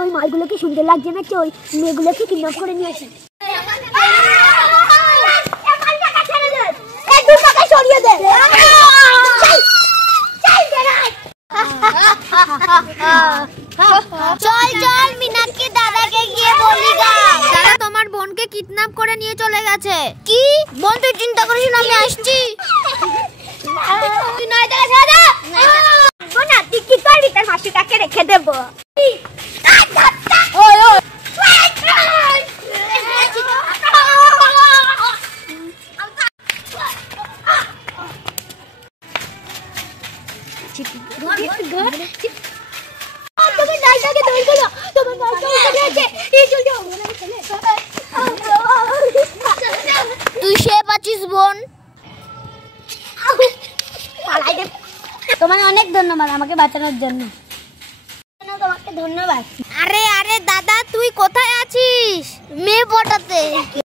ওই মালগুলোকে সুন্দর লাগছে না, ওই মেয়েগুলোকে কিডন্যাপ করে নিয়ে আসি। চল চল মিনাকে দাদাকে গিয়ে বলি গা, দাদা তোমার বোনকে কিডন্যাপ করে নিয়ে চলে গেছে। কি বোন, তুই চিন্তা করিস না, আমি আসছি। তুই নয় দাদা দাদা বোনা, তুই কি করবি? তোর মাসিটাকে রেখে দেবো। তুই সে পাচ্ছিস বোন। তোমার অনেক ধন্যবাদ আমাকে বাঁচানোর জন্য। তোমাকে ধন্যবাদ। আরে আরে দাদা, তুই কোথায় আছিস? মেয়ে পটাতে।